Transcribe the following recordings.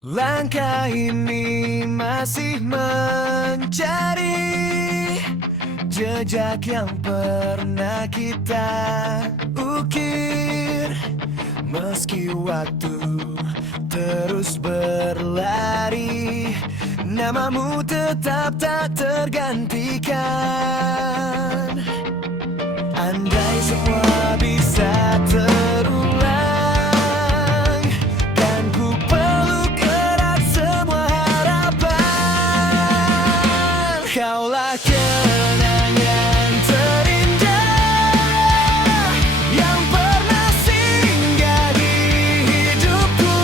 Langkah ini masih mencari jejak yang pernah kita ukir. Meski waktu terus berlari, namamu tetap tak tergantikan. Andai semua bisa terulang, kan ku peluk erat semua harapan. Kaulah kenangan terindah yang pernah singgah di hidupku.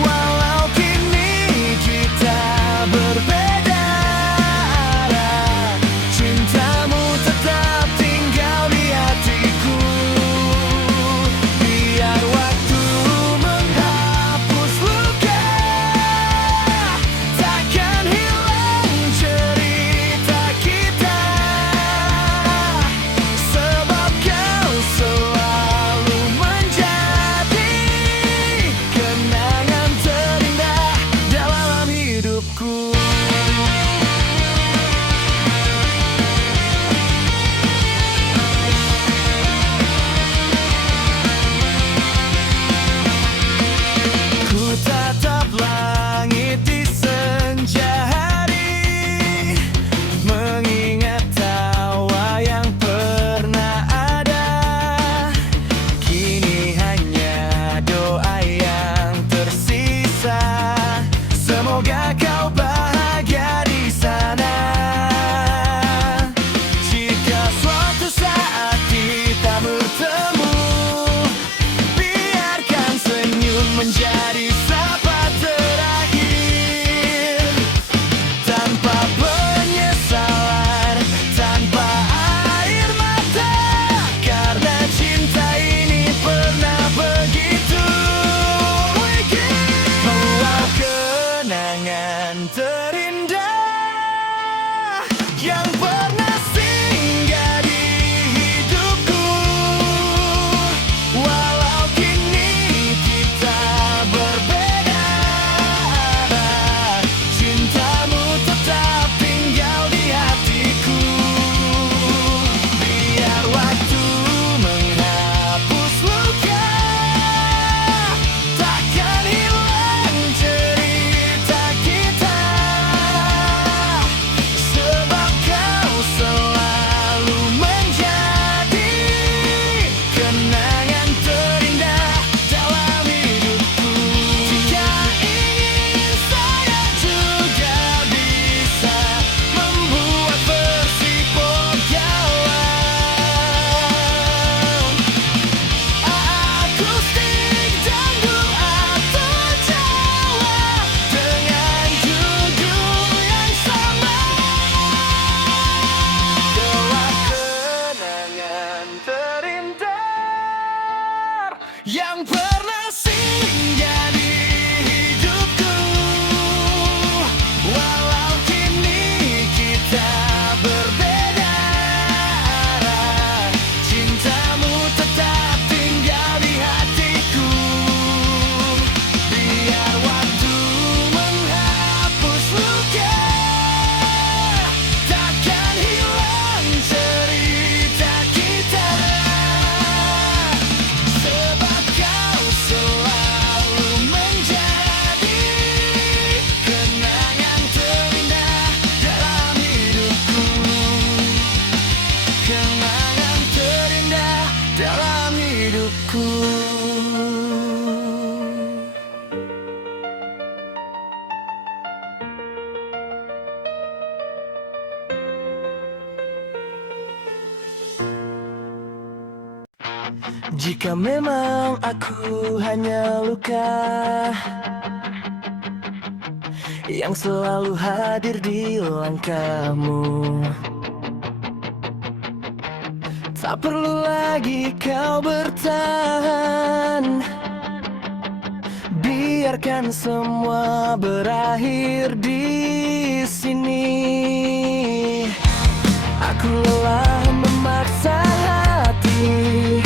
Walau kini kita berbeda arah, cintamu tetap tinggal di hatiku. Biar waktu menghapus luka, takkan hilang cerita kita. Sebab kau selalu menjadi kenangan terindah dalam hidupku. Ku tatap langit di senja hari, mengingat tawa yang pernah ada. Kini hanya doa yang tersisa, semoga kau bahagia di sana. Jika suatu saat kita bertemu, biarkan senyum menjadi sapa terakhir. Tanpa penyesalan, tanpa air mata, karena cinta ini pernah begitu. Walau kenangan terindah yang pernah singgah di hidupku. Walau kini kita berbeda arah, cintamu tetap tinggal di hatiku. Biar waktu menghapus luka, takkan hilang cerita kita. Sebab kau selalu menjadi kenangan terindah dalam hidupku. Jika ingin saya juga bisa membuat bersih penggalan. Akustik dan doa terjawa dengan judul yang sama. Doa kenangan terindah yang pernah singgah di hidupku. Walau kini kita berbeda arah, cintamu tetap tinggal di hatiku. Biar waktu menghapus luka, takkan hilang cerita kita. Sebab kau selalu menjadi kenangan terindah dalam hidupku. Kenangan terindah dalam hidupku. Jika memang aku hanya luka yang selalu hadir di langkahmu, tak perlu lagi kau bertahan. Biarkan semua berakhir di sini. Aku lelah memaksa hati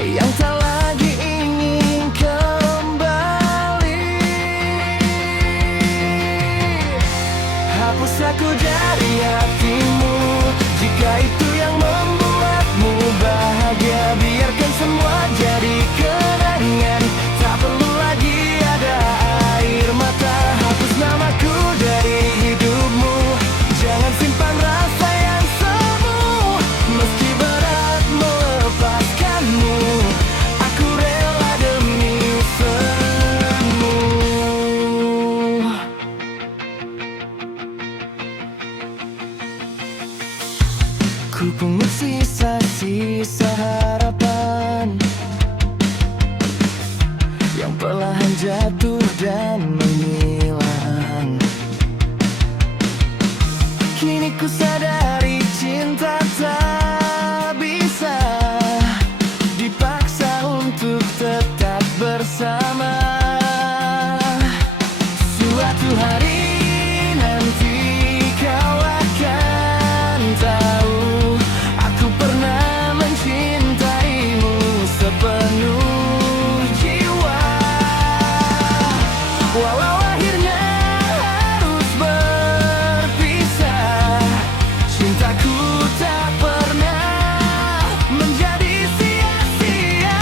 yang tak lagi ingin kembali. jatuh dan menghilang. Kini ku sadari cinta tak bisa dipaksa untuk tetap bersama. Suatu hari nanti kau akan tahu, aku pernah mencintaimu sepenuh jiwa. Walau akhirnya harus berpisah, cintaku tak pernah menjadi sia-sia.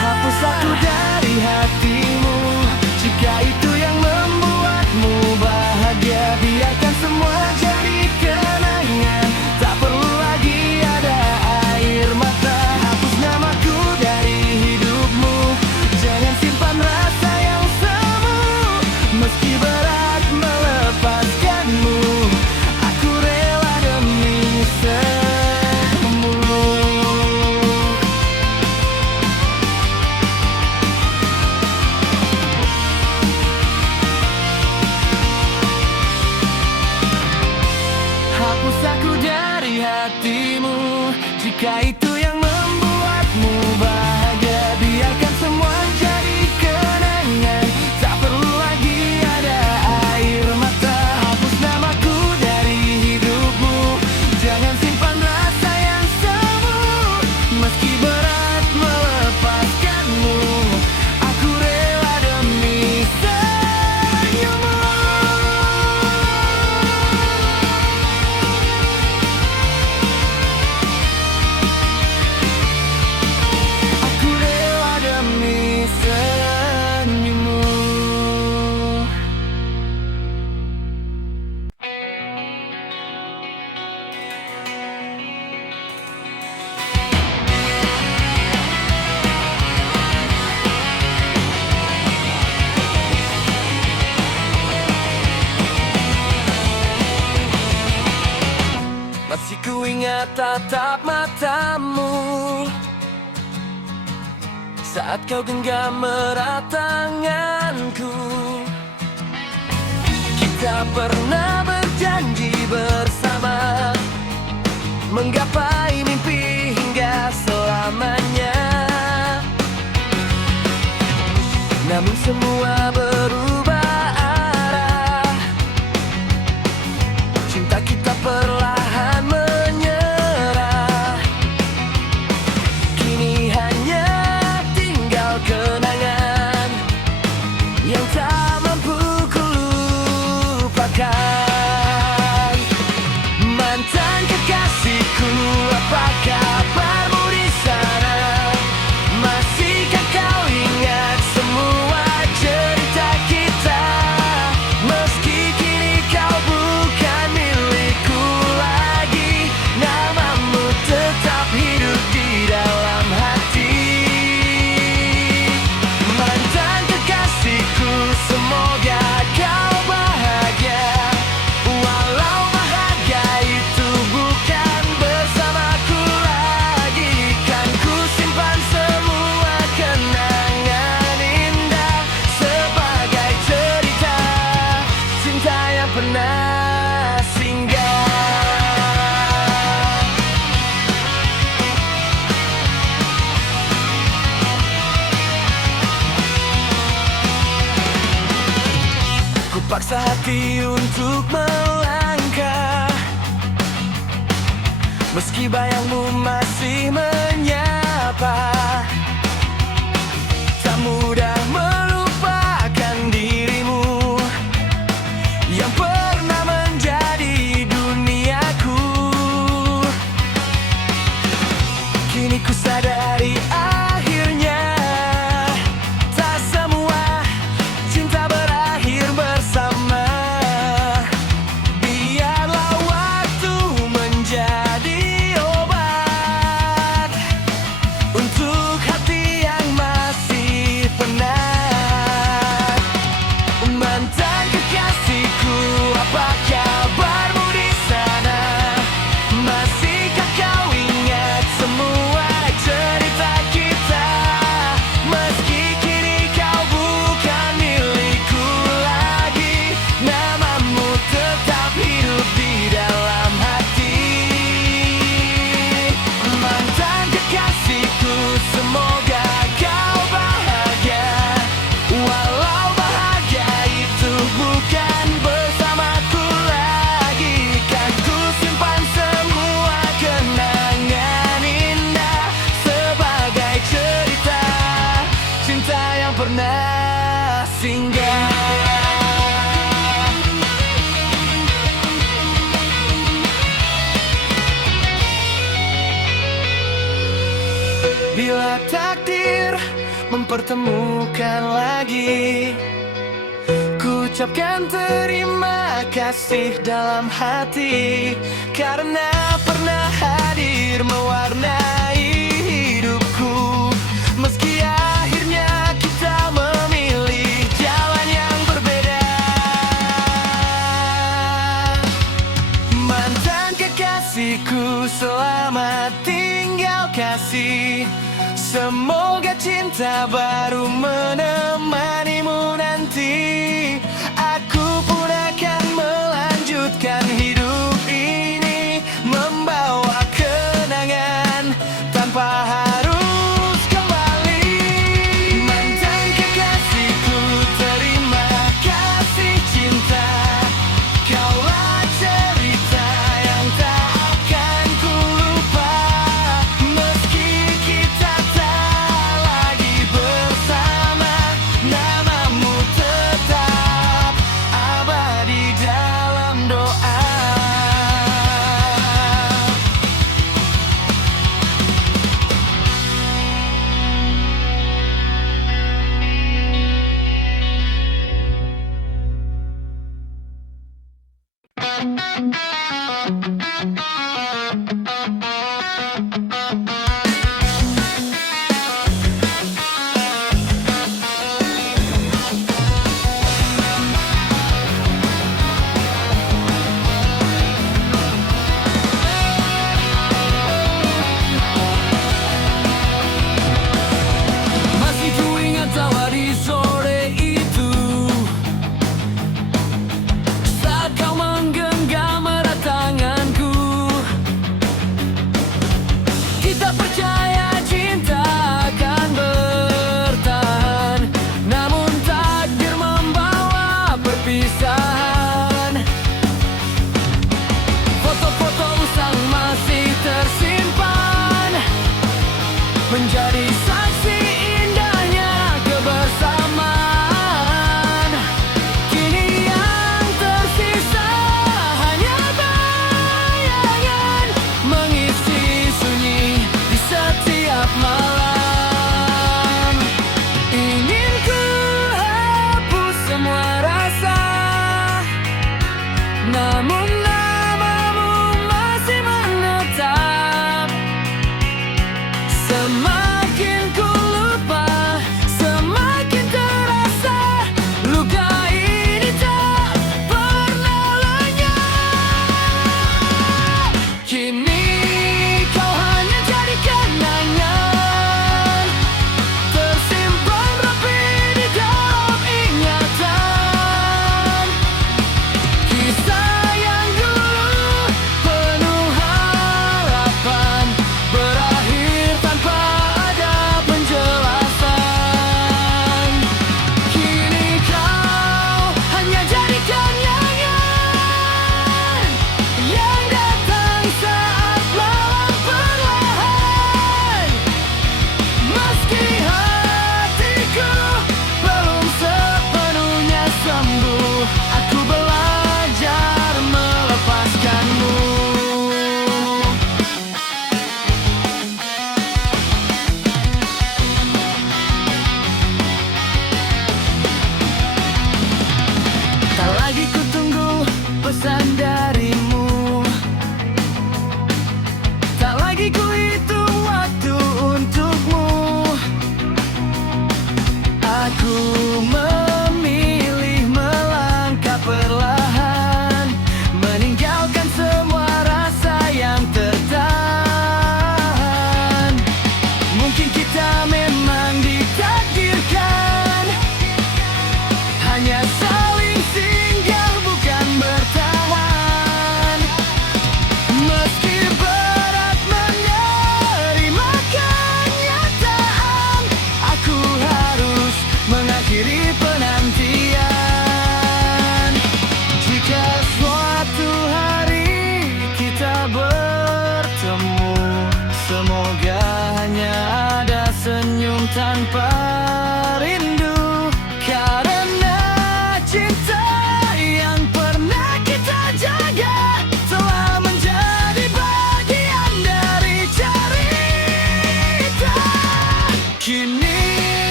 Hapus aku dari hatimu jika itu yang membuatmu bahagia. Biarkan semua jadi kenangan, tak perlu lagi ada air mata. Hapus namaku dari hidupmu, jangan simpan rasa yang semu. Meski berat melepaskanmu, aku rela demi semu. Hapus aku dari hatimu jika itu yang membuatmu bahagia. Biarkan semua jadi kenangan, tak perlu lagi ada air mata. Hapus namaku dari hidupmu, jangan simpan rasa yang semu. Meski berat melepaskanmu, aku rela demi senyummu. Aku rela demi senyummu. Masih ku ingat tatap matamu saat kau genggam erat tanganku. Kita pernah berjanji bersama menggapai mimpi hingga selamanya. Namun semua berubah arah, cinta kita perlahan menyerah. Kini hanya tinggal kenangan yang tak mampu ku lupakan. Mantan kekasihku, apa kabarmu di sana? Masihkah kau ingat semua cerita kita? Meski kini kau bukan milikku lagi, namamu tetap hidup di dalam hati. Mantan kekasihku, semoga kau bahagia. Walau bahagia itu bukan bersamaku lagi, kan ku simpan semua kenangan indah sebagai cerita cinta yang pernah singgah. Ku paksa hati untuk melangkah, meski bayangmu masih menyapa. Tak mudah melupakan dirimu yang pernah menjadi duniaku. Kini ku sadari akhirnya tak semua cinta berakhir bersama. Biarlah waktu menjadi obat untuk hati yang masih penat. singgah. Bila takdir mempertemukan lagi, ku ucapkan terima kasih dalam hati, karena pernah hadir mewarnai hidupku. Meski akhirnya kita memilih jalan yang berbeda. Mantan kekasihku, selamat tinggal kasih. Semoga cinta baru menemanimu nanti. Aku pun akan melanjutkan hidup ini, membawa kenangan tanpa harus kembali. Mantan kekasihku, terima kasih cinta. Kaulah cerita yang tak akan ku lupa. Meski kita tak lagi bersama,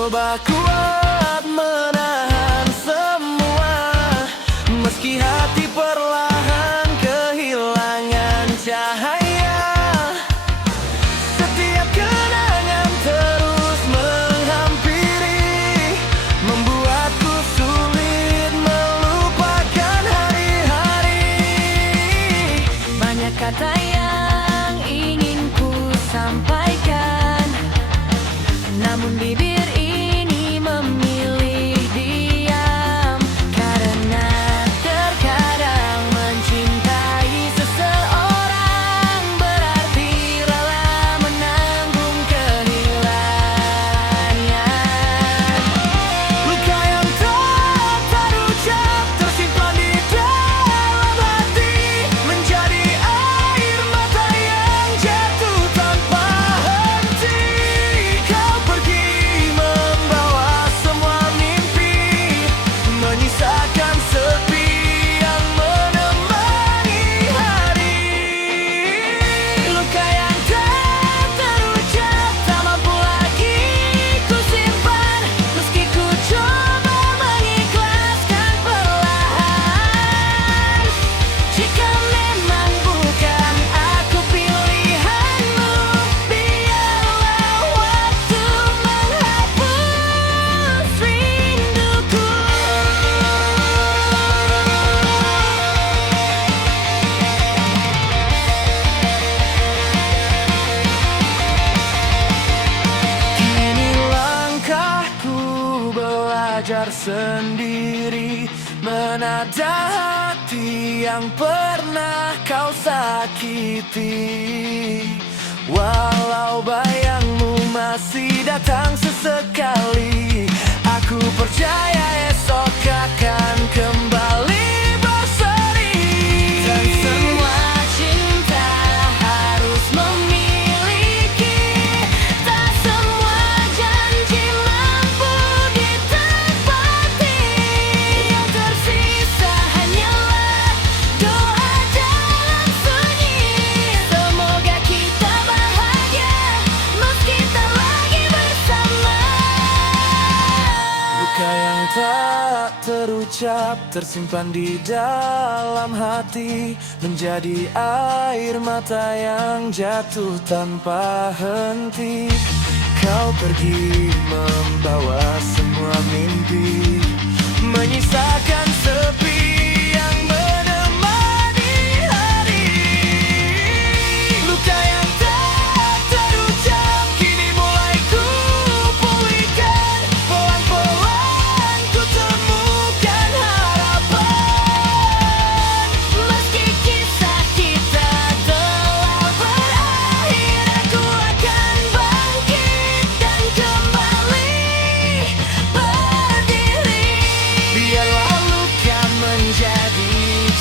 mencoba kuat menahan semua, meski hati perlahan kehilangan cahaya. Setiap kenangan terus menghampiri, membuatku sulit melupakan hari-hari. Banyak kata yang ingin ku sampaikan, namun bibir ini memilih diam, karena terkadang mencintai seseorang berarti rela menanggung kehilangannya. Luka yang tak terucap tersimpan di dalam hati, menjadi air mata yang jatuh tanpa henti. Kau pergi membawa semua mimpi, menyisakan sepi yang menemani hari. Luka yang tak terucap tak mampu lagi ku simpan, meski ku coba mengikhlaskan perlahan. Jika memang bukan aku pilihanmu, biarlah waktu menghapus rinduku. Kini langkahku belajar sendiri, menata hati yang pernah kau sakiti. Walau bayangmu masih datang sesekali, aku percaya esok akan kembali berseri. Dan semua cinta harus memiliki, tak semua janji mampu ditepati. Yang tersisa hanyalah doa dalam sunyi. Semoga kita bahagia meski tak lagi bersama. Luka yang tak terucap tersimpan di dalam hati, menjadi air mata yang jatuh tanpa henti. Kau pergi membawa semua mimpi, menyisakan sepi yang menemani hari. Luka yang tak terucap kini mulai ku pulihkan, pelan-pelan ku temukan harapan. Meski kisah kita telah berakhir, aku akan bangkit dan kembali berdiri. Biarlah luka menjadi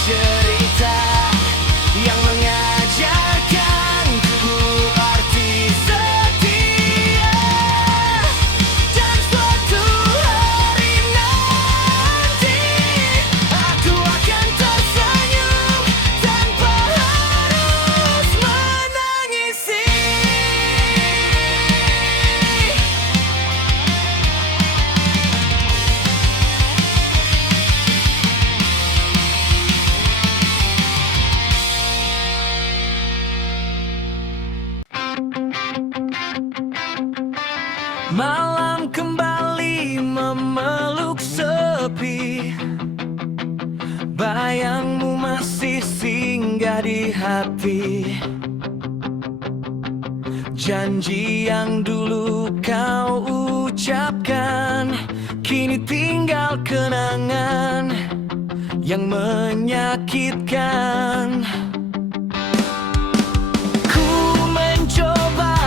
cerita yang mengajarkanku arti setia. Dan suatu hari nanti Aku akan tersenyum tanpa harus menangisi. Malam kembali memeluk sepi, bayangmu masih singgah di hati. Janji yang dulu kau ucapkan, kini tinggal kenangan yang menyakitkan. Ku mencoba